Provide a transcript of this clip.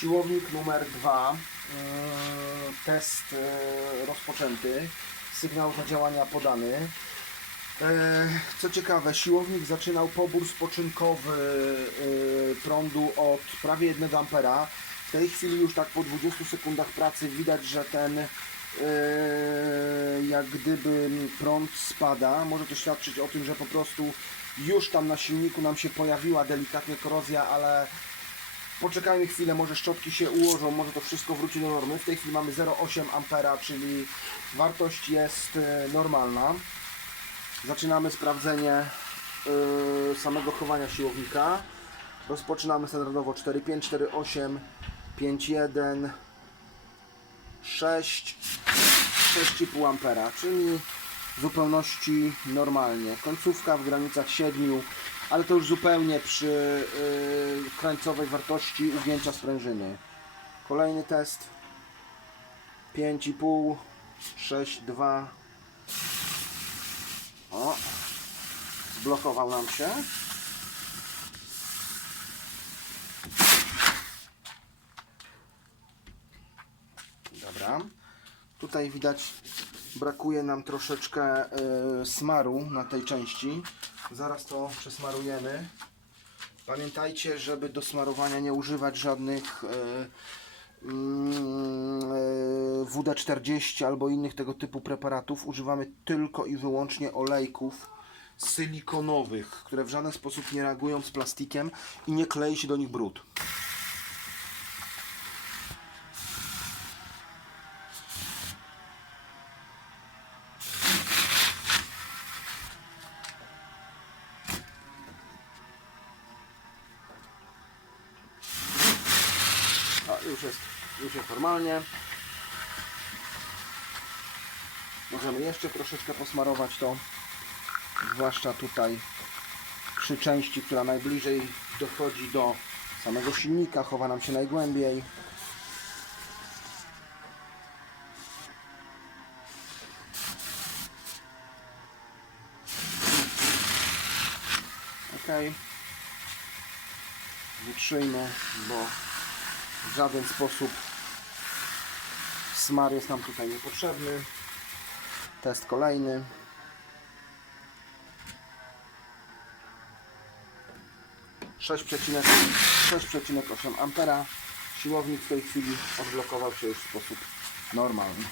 Siłownik numer 2. Test e, rozpoczęty. Sygnał zadziałania podany. E, Co ciekawe, siłownik zaczynał pobór spoczynkowy prądu od prawie 1 ampera. W tej chwili już tak po 20 sekundach pracy widać, że ten jak gdyby prąd spada. Może to świadczyć o tym, że po prostu już tam na silniku nam się pojawiła delikatnie korozja, ale poczekajmy chwilę, może szczotki się ułożą, może to wszystko wróci do normy. W tej chwili mamy 0,8 ampera, czyli wartość jest e, normalna. Zaczynamy sprawdzenie y, samego chowania siłownika. Rozpoczynamy standardowo 4,5, 4,8, 5,1, 6, 6,5 ampera, czyli w zupełności normalnie. Końcówka w granicach 7, ale to już zupełnie przy y, krańcowej wartości ugięcia sprężyny. Kolejny test 5,5, 6,2 o, zblokował nam się. Dobra. Tutaj widać, brakuje nam troszeczkę y, smaru na tej części. Zaraz to przesmarujemy. Pamiętajcie, żeby do smarowania nie używać żadnych y, mm, e, WD-40 albo innych tego typu preparatów. Używamy tylko i wyłącznie olejków silikonowych, które w żaden sposób nie reagują z plastikiem i nie klei się do nich brud. Już jest, już jest normalnie. Możemy jeszcze troszeczkę posmarować to, zwłaszcza tutaj przy części, która najbliżej dochodzi do samego silnika, chowa nam się najgłębiej. Ok. Wytrzyjmy, bo w żaden sposób smar jest nam tutaj niepotrzebny. Test kolejny. Sześć przecinek- 6,8 ampera. Siłownik w tej chwili odblokował się już w sposób normalny.